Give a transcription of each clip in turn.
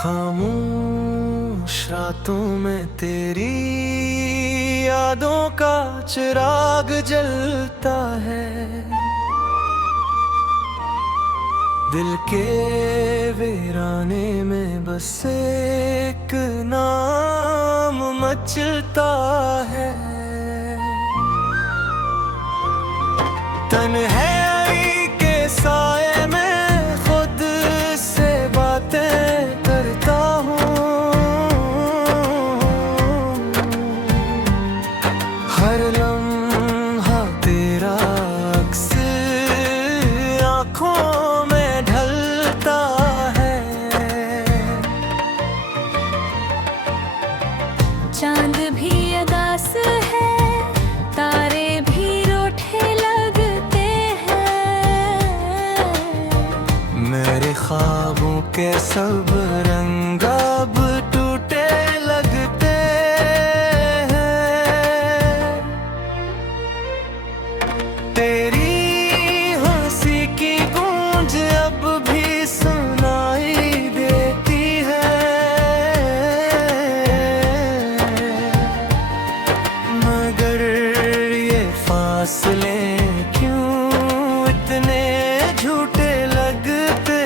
खामोश रातों में तेरी यादों का चिराग जलता है। दिल के वीराने में बस एक नाम मचलता है। तन्हाई के साए में खुद से बातें करता हूँ। हर लम्हा तेरा अक्स आँखों में ढलता है। चांद भी अदास है, तारे भी रूठे लगते हैं। मेरे ख्वाबों के सब रंग अब टूटे लगते हैं। तेरी हंसी की गूंज अब भी सुनाई देती है। मगर ये फासले क्यों इतने झूठे लगते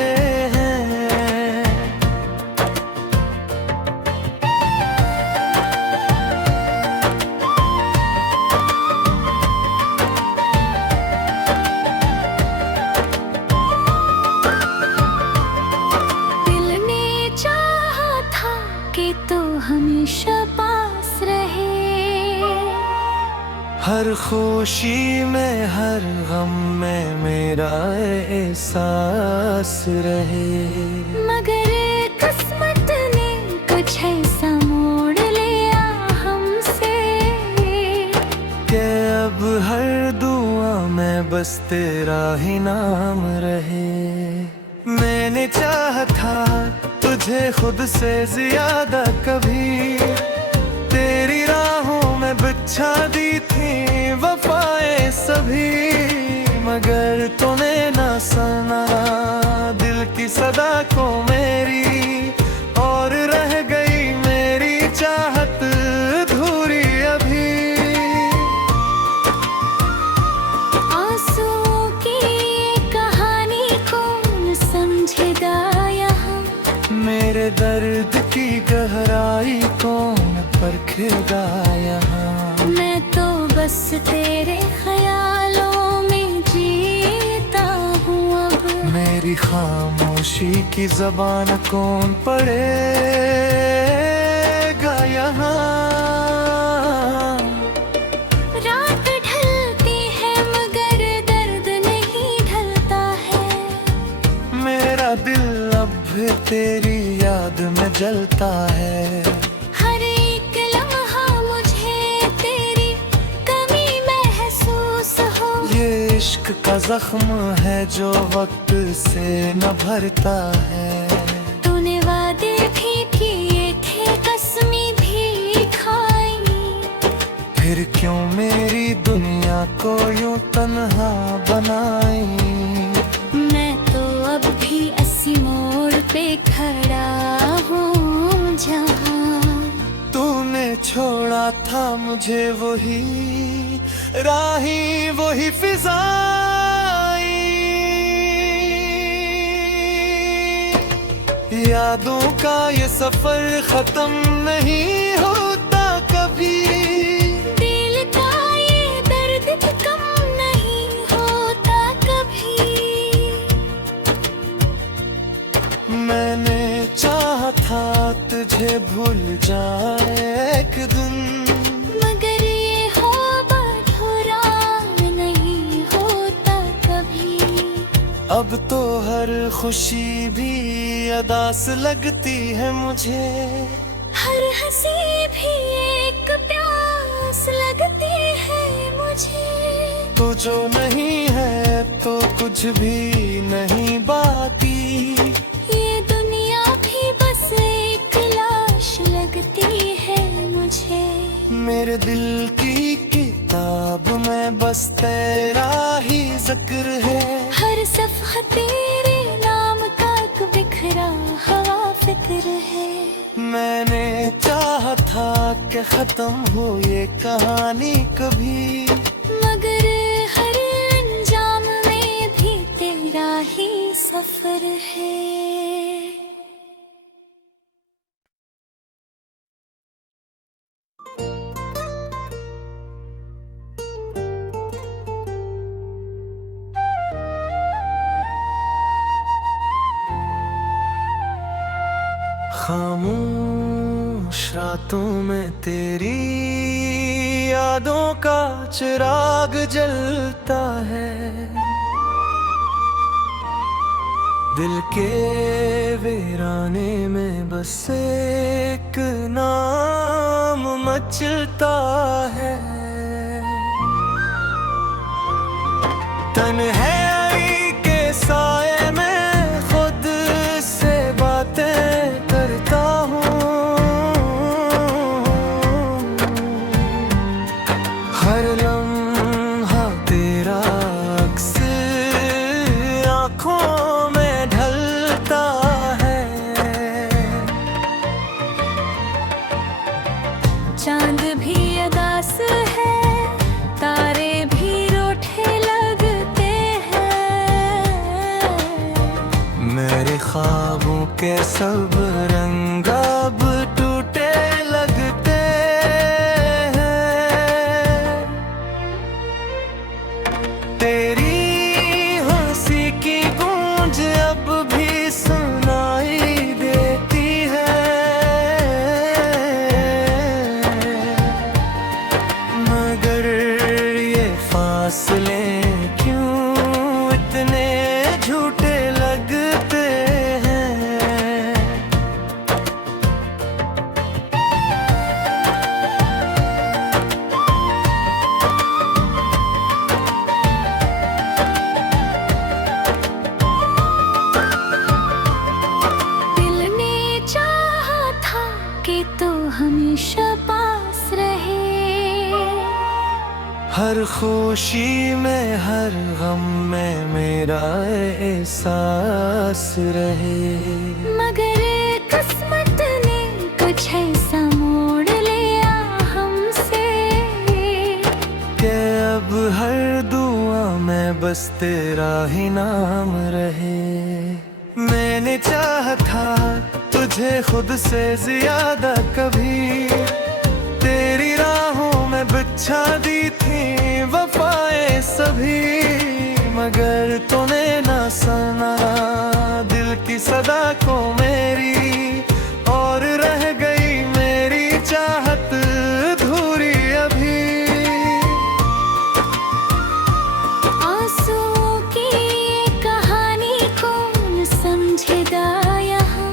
हैं। दिल ने चाहा था कि तू हमेशा पास रहे। हर खुशी में हर गम में मेरा एहसास रहे। मगर किस्मत ने कुछ ऐसा मोड़ लिया हमसे कि अब हर दुआ में बस तेरा ही नाम रहे। मैंने चाहा था तुझे खुद से ज्यादा कभी। तेरी राहों में बिछा दी थी वफाएं सभी। मगर तूने ना सुना दिल की सदा को मेरी, और रह गई मेरी चाहत अधूरी अभी। आंसुओं की कहानी कौन समझेगा यहाँ। मेरे दर्द की गहराई कौन परखेगा यहाँ। मैं तो बस तेरे ख्यालों में जीता हूँ अब। मेरी खामोशी की ज़बान कौन पढ़ेगा यहाँ। रात ढलती है मगर दर्द नहीं ढलता है। मेरा दिल अब भी तेरी याद में जलता है। हर एक लम्हा मुझे तेरी कमी महसूस हो। ये इश्क का जख्म है जो वक्त से न भरता है। तूने वादे भी किए थे, कसमें भी खाई। फिर क्यों मेरी दुनिया को यूं तन्हा बनाई। मैं तो अब भी इसी मोड़ पे खड़ा हूँ जहाँ तूने छोड़ा था मुझे वही राही वही फिजाई। यादों का ये सफर खत्म नहीं होता कभी। दिल का ये दर्द भी कम नहीं होता कभी। मैंने चाहा था तुझे भूल जाए एक दिन। मगर ये ख्वाब अधूरा नहीं होता कभी। अब तो हर खुशी भी अदास लगती है मुझे। हर हंसी भी एक प्यास लगती है मुझे। तू जो नहीं है तो कुछ भी नहीं बाकी। ये दुनिया भी बस एक लाश लगती है मुझे। मेरे दिल की किताब में बस तेरा ही जिक्र है। हर सफ़हा तेरे नाम का बिखरा हवा फिक्र है। मैंने चाहा था कि खत्म हो ये कहानी कभी, मगर हर अंजाम में भी तेरा ही सफर है। खामोश रातों में तेरी यादों का चिराग जलता है, दिल के वीराने में बस एक नाम मचलता है। तन्हाई के साए में खुद से बातें करता हूँ, हर लम्हा तेरा अक्स आँखों में ढलता है। चांद भी अदास है, तारे भी रूठे लगते हैं। मेरे ख्वाबों के सब रंग अब टूटे लगते हैं। तेरी हंसी की गूंज अब भी सुनाई देती है, मगर ये फासले क्यों इतने झूठे लगते हैं। दिल ने चाहा था कि तू हमेशा पास रहे, हर खुशी में हर गम में मेरा एहसास रहे, मगर किस्मत ने कुछ ऐसा मोड़ लिया हमसे कि अब हर दुआ में बस तेरा ही नाम रहे। मैंने चाहा था तुझे खुद से ज्यादा कभी, तेरी राहों में बिछा दी थी वफाएं सभी, मगर तूने ना सुना दिल की सदा को मेरी, और रह गई मेरी चाहत अधूरी अभी। आंसुओं की ये कहानी कौन समझेगा यहाँ,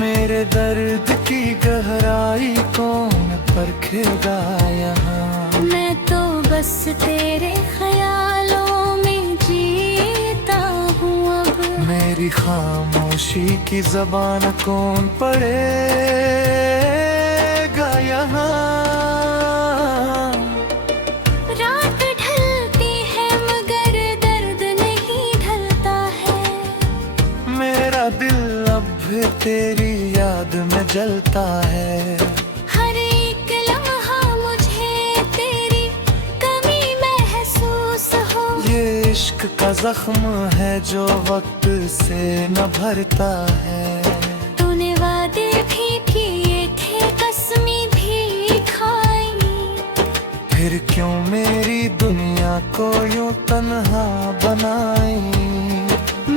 मेरे दर्द की गहराई कौन परखेगा यहाँ। मैं तो बस तेरे ख्यालों में जीता हूँ अब। मेरी खामोशी की ज़बान कौन पढ़ेगा यहाँ। रात ढलती है मगर दर्द नहीं ढलता है, मेरा दिल अब भी तेरी याद में जलता है। हर एक लम्हा मुझे तेरी कमी महसूस हो। ये इश्क का जख्म है जो वक्त से न भरता है। तूने वादे भी किए थे, कसमें भी खाई, फिर क्यों मेरी दुनिया को यूं तन्हा बनाई।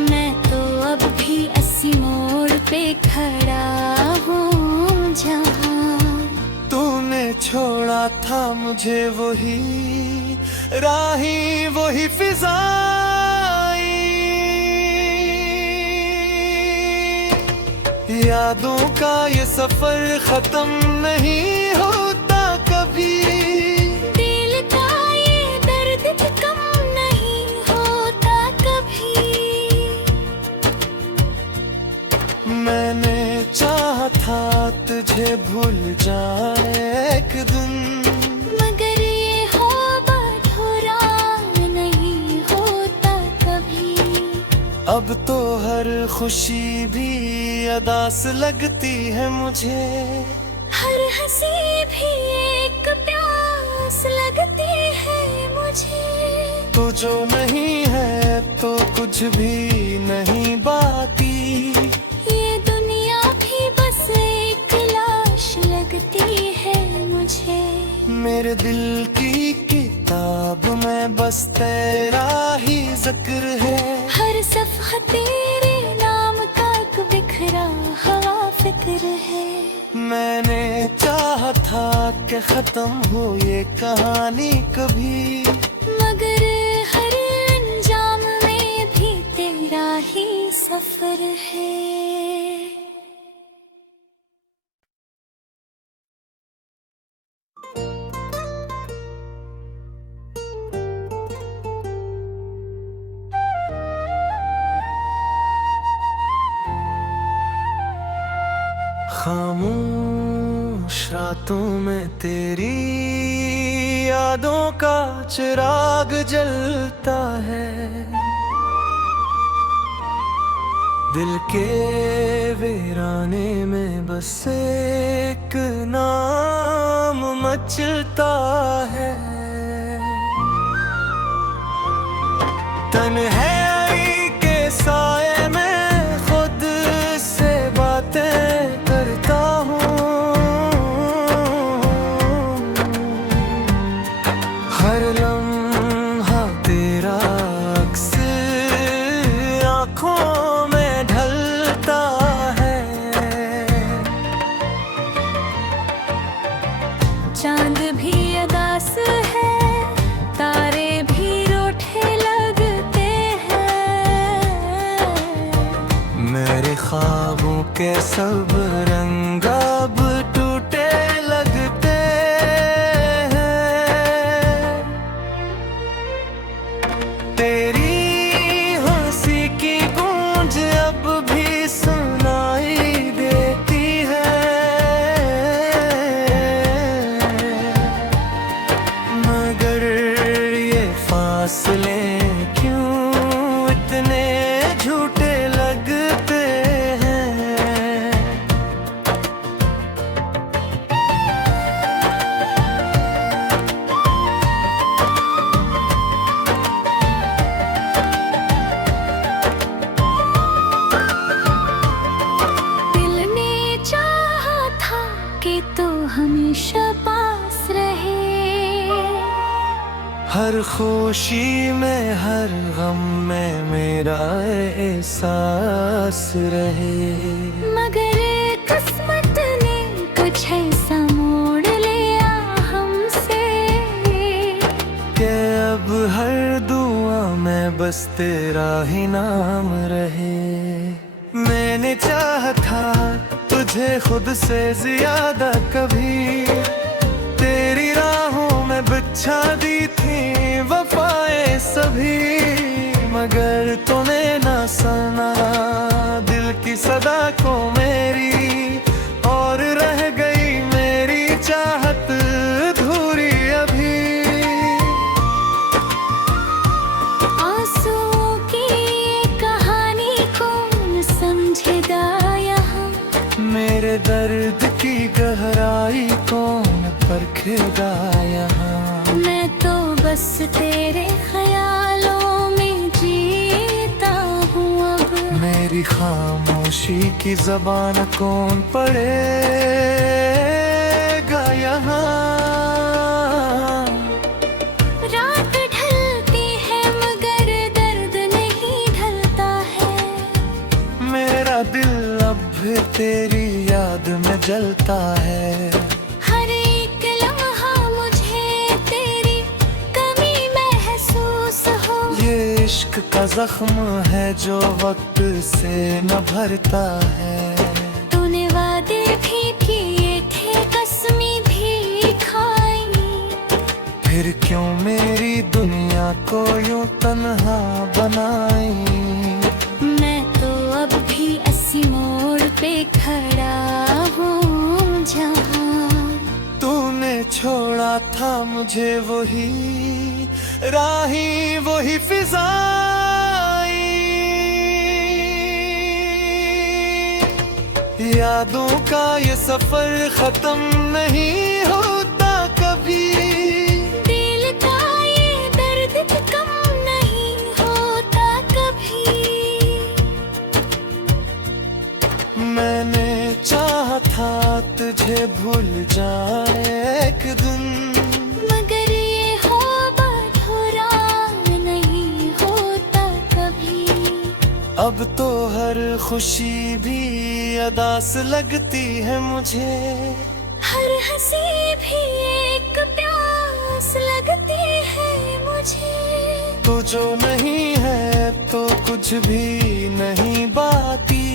मैं तो अब भी अस्सी मोड़ पे खड़ा हूँ जहाँ तूने छोड़ा था मुझे वही राही वही फिजाई। यादों का ये सफर खत्म नहीं होता कभी, दिल का ये दर्द कम नहीं होता कभी। मैंने चाहा था तुझे भूल जाए एक दिन, मगर ये ख्वाब अधूरा नहीं होता कभी। अब तो हर खुशी भी अदास लगती है मुझे, हर हंसी भी एक प्यास लगती है मुझे। तू जो नहीं है तो कुछ भी नहीं बाकी, ये दुनिया भी बस एक लाश लगती है मुझे। मेरे दिल की किताब में बस तेरा ही जिक्र है, हर सफ़हा तेरे नाम का एक बिखरा हुआ फिक्र है। मैंने चाहा था कि खत्म हो ये कहानी कभी, मगर हर अंजाम में भी तेरा ही सफर है। खामोश रातों में तेरी यादों का चिराग जलता है, दिल के वीराने में बस एक नाम मचलता है। तन्हाई के साए में खुद से बातें करता हूँ, हर लम्हा तेरा अक्स आँखों में ढलता है। चांद भी अदास है, तारे भी रूठे लगते हैं। मेरे ख्वाबों के सब रंग अब टूटे लगते हैं, तेरी हंसी की गूंज अब भी सुनाई देती है, मगर ये फासले क्यों इतने झूठे लगते हैं। दिल ने चाहा था कि तू हमेशा पास रहे, हर खुशी में हर गम में मेरा एहसास रहे, मगर किस्मत ने कुछ ऐसा मोड़ लिया हमसे कि अब हर दुआ में बस तेरा ही नाम रहे। मैंने चाहा था तुझे खुद से ज्यादा कभी, तेरी राहों में बिछा दी थी वफाएं सभी, मगर तूने ना सुना दिल की सदा को मेरी, और रह गई मेरी चाहत अधूरी अभी। आंसुओं की कहानी कौन समझेगा यहाँ, मेरे दर्द की गहराई कौन परखेगा यहाँ। मैं तो बस तेरे ख्यालों में जीता हूँ अब, मेरी खामोशी की ज़बान कौन पढ़ेगा यहाँ। रात ढलती है मगर दर्द नहीं ढलता है, मेरा दिल अब भी तेरी याद में जलता है, हर एक लम्हा मुझे तेरी कमी महसूस हो। ये इश्क का जख्म है जो वक्त से न भरता है। तूने वादे भी किए थे, कसमें भी खाई, फिर क्यों मेरी दुनिया को यूं तन्हा बनाई। मैं तो अब भी इसी मोड़ पे खड़ा हूँ जहाँ तूने छोड़ा था मुझे वही राही वही फिजाई। यादों का ये सफर खत्म नहीं होता कभी। दिल का ये दर्द कम नहीं होता कभी। मैंने चाहा था तुझे भूल जाए एक दिन, मगर ये ख्वाब अधूरा नहीं होता कभी। अब तो हर खुशी भी अदास लगती है मुझे, हर हंसी भी एक प्यास लगती है मुझे। तू जो नहीं है तो कुछ भी नहीं बाकी,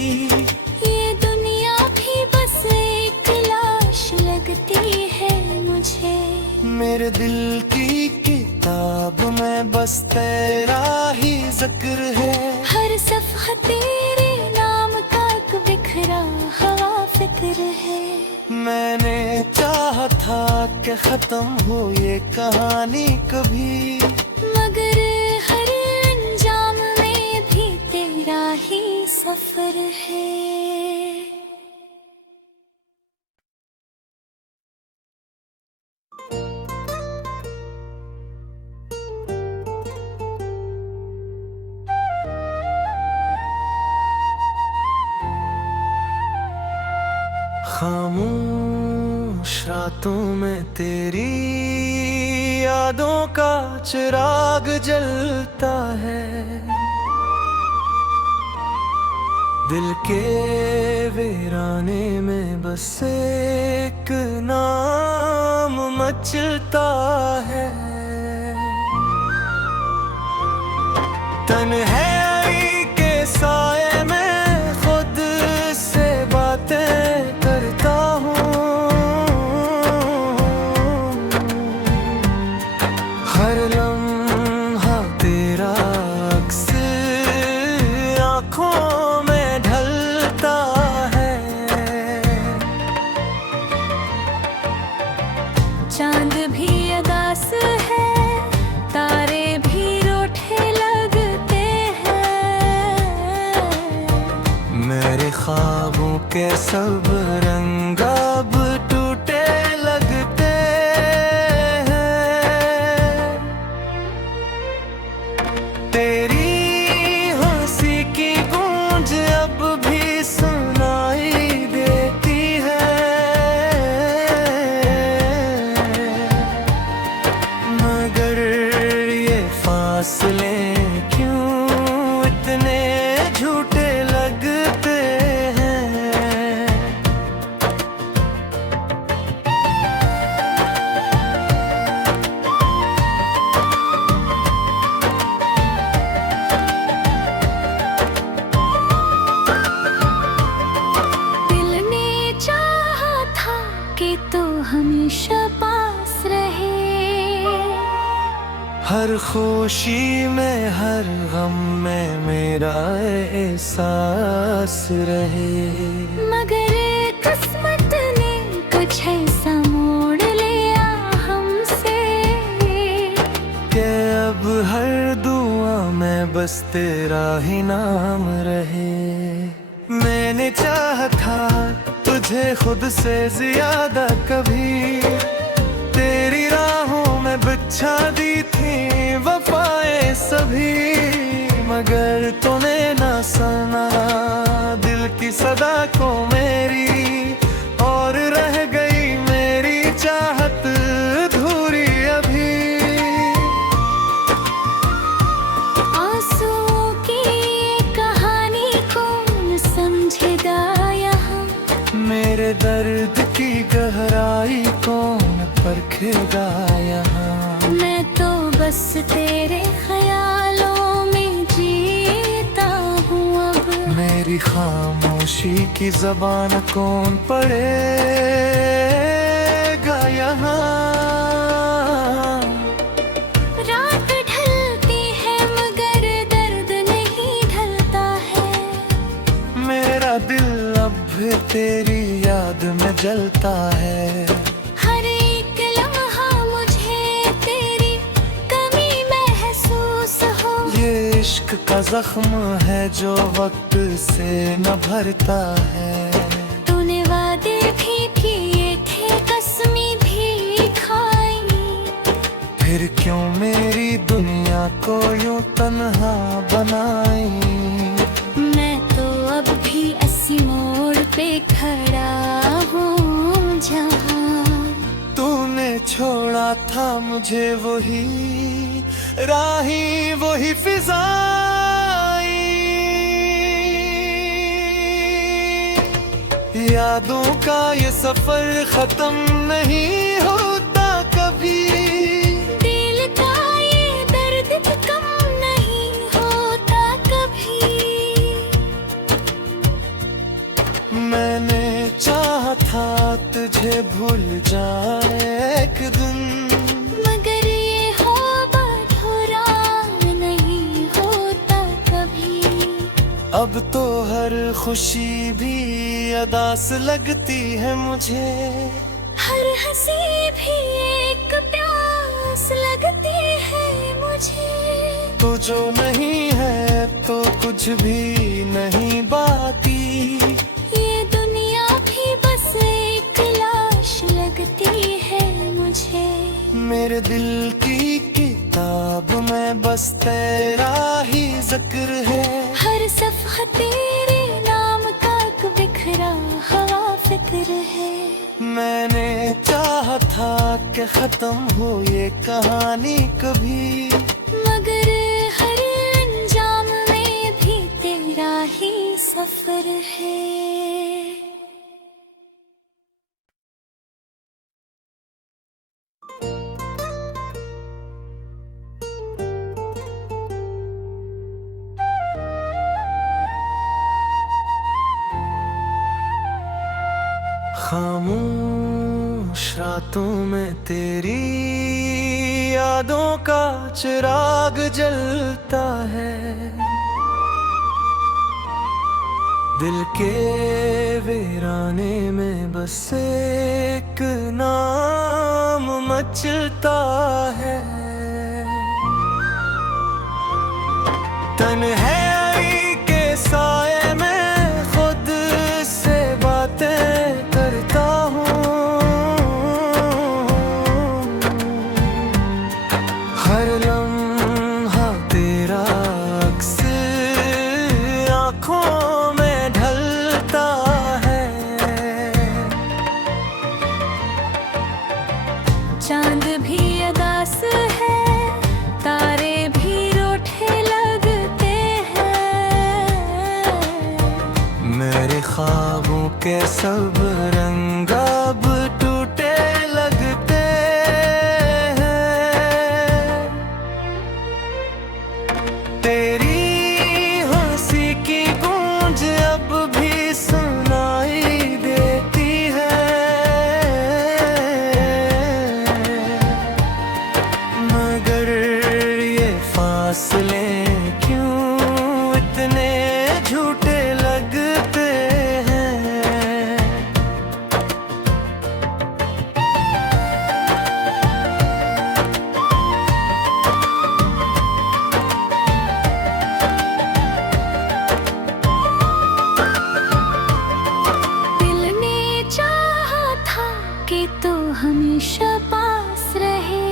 ये दुनिया भी बस एक लाश लगती है मुझे। मेरे दिल की किताब में बस तेरा ही जिक्र है, हर सफ़हा तेरे नाम का एक बिखरा हवा फिक्र है। मैंने चाहा था कि खत्म हो ये कहानी कभी, मगर हर अंजाम में भी तेरा ही सफर है। खामोश रातों में तेरी यादों का चिराग जलता है, दिल के वीराने में बस एक नाम मचलता है। तन्हाई के साए में खुद से बातें करता हूँ, हर लम्हा तेरा अक्स आँखों में ढलता है। चांद भी अदास है, तारे भी रूठे लगते हैं। मेरे ख्वाबों के सब रंग अब टूटे लगते हैं। तेरी हंसी की गूंज अब भी सुनाई देती है, मगर ये फासले क्यों इतने झूठे लगते हैं। दिल ने चाहा था कि तू हमेशा पास रहे, हर खुशी में हर गम में मेरा एहसास रहे, मगर किस्मत ने कुछ ऐसा मोड़ लिया हमसे कि अब हर दुआ में बस तेरा ही नाम रहे। मैंने चाहा था तुझे खुद से ज्यादा कभी, तेरी राहों में बिछा दी थी वफाएं सभी, मगर तूने ना सुना दिल की सदा को मेरी, और रह गई मेरी चाहत अधूरी अभी। आंसुओं की कहानी कौन समझेगा यहाँ, मेरे दर्द की गहराई कौन परखेगा यहाँ। मैं तो बस तेरे ख्यालों में जीता हूँ अब। मेरी खामोशी की ज़बान कौन पढ़ेगा यहाँ। रात ढलती है मगर दर्द नहीं ढलता है, मेरा दिल अब भी तेरी याद में जलता है। हर एक लम्हा मुझे तेरी कमी महसूस हो। ये इश्क का जख्म है जो वक्त से न भरता है। तू मुझे वही राही वही फिजाई, यादों का ये सफर खत्म नहीं होता कभी, दिल का ये दर्द कम नहीं होता कभी। मैंने चाहा था तुझे भूल जाए एक दिन, मगर ये ख्वाब अधूरा नहीं होता कभी। अब तो हर खुशी भी अदास लगती है मुझे, हर हंसी भी एक प्यास लगती है मुझे। तू जो नहीं है तो कुछ भी नहीं बाकी, ये दुनिया भी बस एक लाश लगती है मुझे। मेरे दिल की किताब में बस तेरा ही जिक्र है, हर सफ़हा तेरे नाम का बिखरा हवा फिक्र है। मैंने चाहा था कि खत्म हो ये कहानी कभी, मगर हर अंजाम में भी तेरा ही सफर है। खामोश रातों में तेरी यादों का चिराग जलता है, दिल के वीराने में बस एक नाम मचलता है। तन्हाई के साए में खुद से बातें करता हूँ, हर लम्हा तेरा अक्स आँखों में ढलता है। चांद भी अदास है, तारे भी रूठे लगते हैं। मेरे ख्वाबों के सब रंग अब टूटे लगते हैं, तेरी हंसी की गूंज अब भी सुनाई देती है, मगर ये फासले क्यों इतने झूठे लगते हैं। दिल ने चाहा था कि तू हमेशा पास रहे,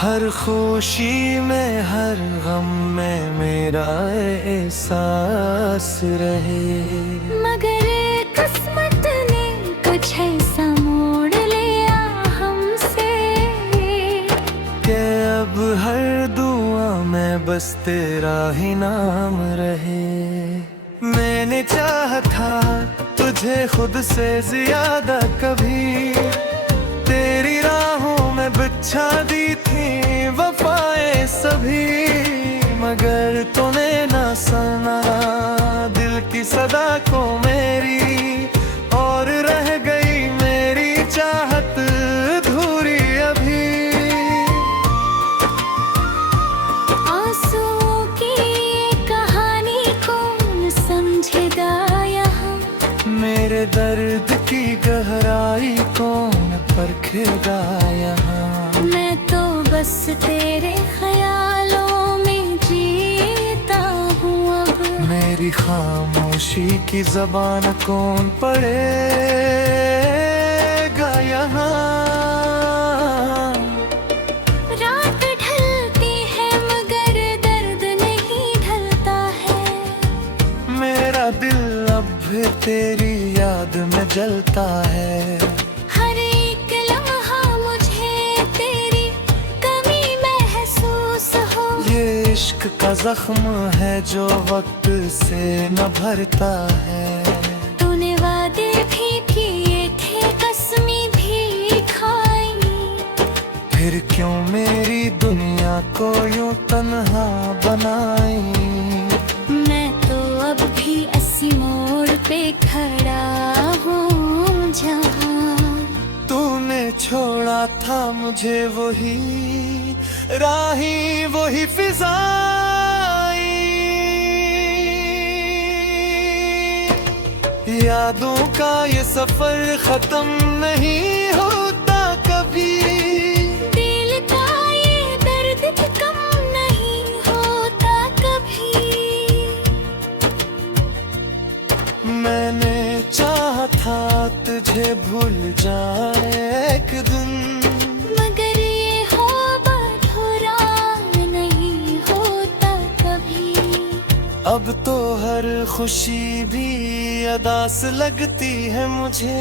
हर खुशी में हर गम में मेरा एहसास रहे, मगर किस्मत ने कुछ ऐसा मोड़ लिया हमसे कि अब हर दुआ में बस तेरा ही नाम रहे। मैंने चाहा था तुझे खुद से ज्यादा कभी, तेरी राहों में बिछा दी थी वफाएं सभी, मगर तूने ना सुना दिल की सदा को मेरी, और रह गई मेरी चाहत अधूरी अभी। आंसुओं की कहानी कौन समझेगा यहाँ, मेरे दर्द की गहराई कौन परखेगा यहाँ। मैं तो बस तेरे ख्यालों में जीता हूँ अब, मेरी खामोशी की जबान कौन पढ़ेगा यहाँ। रात ढलती है मगर दर्द नहीं ढलता है, मेरा दिल अब भी तेरी याद में जलता है, हर एक लम्हा मुझे इश्क का जख्म है जो वक्त से न भरता है। तूने वादे भी किए थे, कसमें भी खाई, फिर क्यों मेरी दुनिया को यूं तन्हा बनाई। मैं तो अब भी अस्सी मोड़ पे खड़ा हूँ जहाँ तूने छोड़ा था मुझे, वही राही वही फिजाई। यादों का ये सफर खत्म नहीं होता कभी, दिल का ये दर्द कम नहीं होता कभी। मैंने चाहा था तुझे भूल जाए एक दिन, मगर ये ख्वाब अधूरा नहीं होता कभी। अब तो हर खुशी भी अदास लगती है मुझे,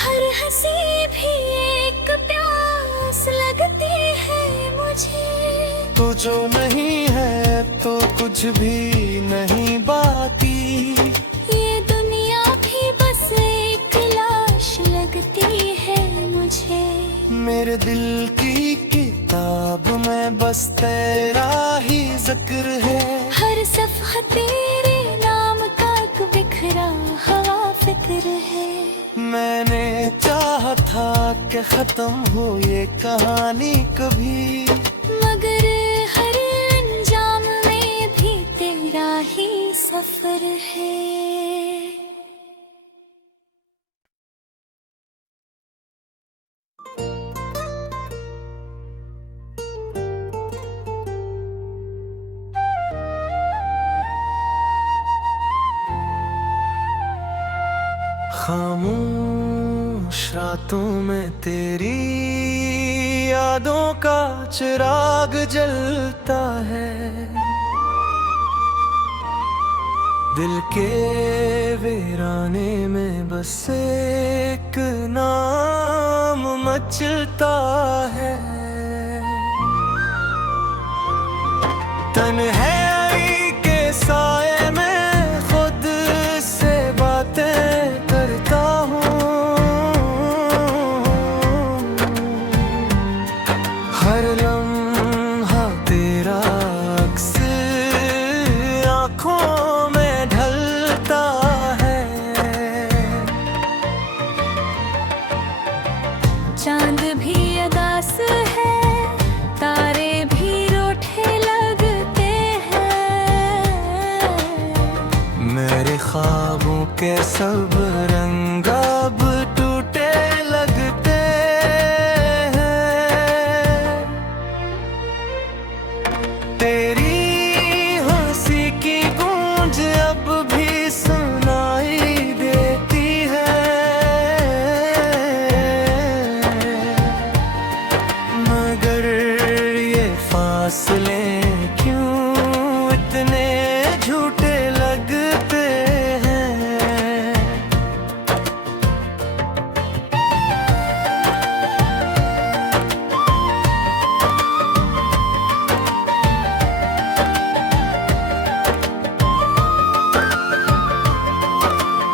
हर हंसी भी एक प्यास लगती है मुझे। तो जो नहीं है तो कुछ भी नहीं बाकी, ये दुनिया भी बस एक लाश लगती है मुझे। मेरे दिल की किताब में बस तेरा ही जिक्र है। हर सफ़ा तेरे नाम का एक बिखरा हवा फिक्र है। मैंने चाहा था कि खत्म हो ये कहानी कभी, मगर हर अंजाम में भी तेरा ही सफर है। खामोश रातों में तेरी यादों का चिराग जलता है। दिल के वीराने में बस एक नाम मचलता है। तन्हाई के साए में खुद से बातें करता हूँ, हर लम्हा तेरा अक्स आँखों में ढलता है। चांद भी अदास है, तारे भी रूठे लगते हैं। मेरे ख्वाबों के सब रंग अब टूटे लगते हैं। तेरी हंसी की गूंज अब भी सुनाई देती है, मगर ये फासले क्यों इतने झूठे लगते हैं।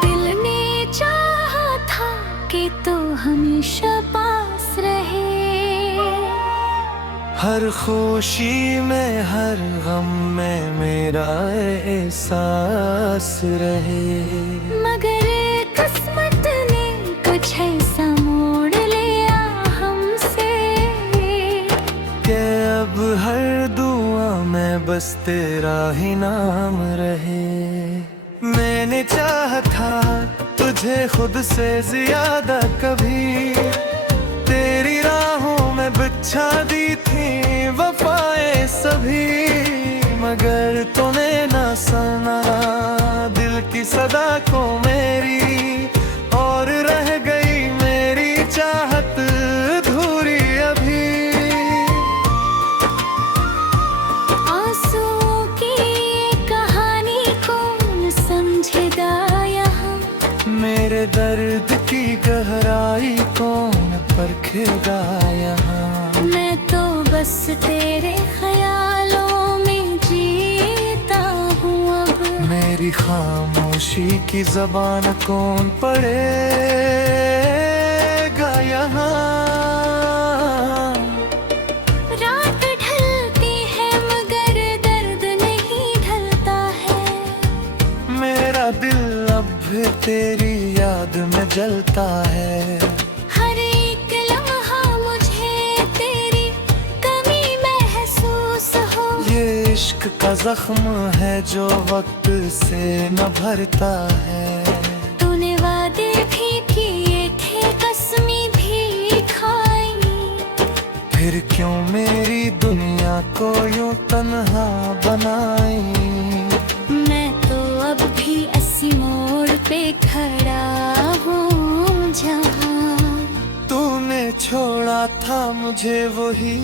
दिल ने चाहा था कि तू हमेशा पास रहे, हर खुशी में हर गम में मेरा एहसास रहे। मगर किस्मत ने कुछ ऐसा मोड़ लिया हमसे कि अब हर दुआ में बस तेरा ही नाम रहे। मैंने चाहा था तुझे खुद से ज्यादा कभी, तेरी राहों में बिछा दी थी वफाएं सभी, मगर तूने ना सुना दिल की सदा को मेरी, और रह गई मेरी चाहत अधूरी अभी। आंसुओं की कहानी कौन समझेगा यहाँ, मेरे दर्द की गहराई कौन परखेगा यहाँ। मैं तो बस तेरे ख्यालों में तेरी खामोशी की जबान कौन पढ़ेगा यहाँ। रात ढलती है मगर दर्द नहीं ढलता है। मेरा दिल अब भी तेरी याद में जलता है। हर एक लम्हा मुझे तेरी कमी महसूस हो। ये इश्क का जख्म है जो वक्त से न भरता है। तूने वादे भी किए थे कसमें भी खाई, फिर क्यों मेरी दुनिया को यूं तन्हा बनाई। मैं तो अब भी अस्सी मोड़ पे खड़ा हूँ जहाँ तूने छोड़ा था मुझे वही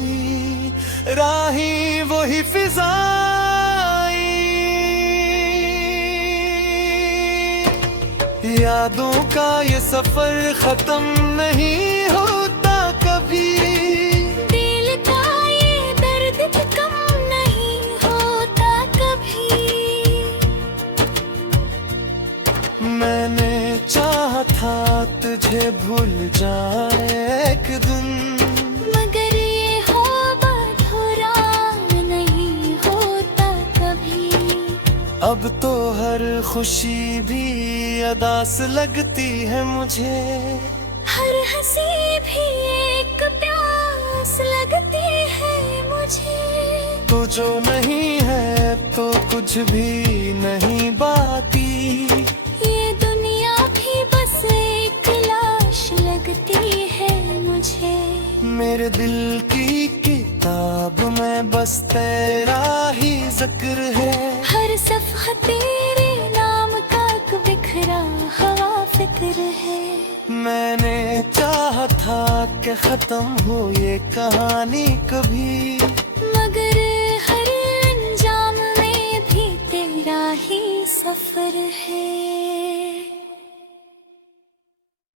राही वही फिजाई। यादों का ये सफर खत्म नहीं होता कभी। दिल का ये दर्द कम नहीं होता कभी। मैंने चाहा था तुझे भूल जाए एक दिन, मगर ये ख्वाब अधूरा नहीं होता कभी। अब तो हर खुशी भी अदास लगती है मुझे। हर हंसी भी एक प्यास लगती है मुझे। तू जो नहीं है तो कुछ भी नहीं बाकी। ये दुनिया भी बस एक लाश लगती है मुझे। मेरे दिल की किताब में बस तेरा ही जिक्र है। हर सफ़ा तेरे नाम का बिखरा हवा फिक्र है। मैंने चाहा था कि खत्म हो ये कहानी कभी, मगर हर अंजाम में भी तेरा ही सफर है।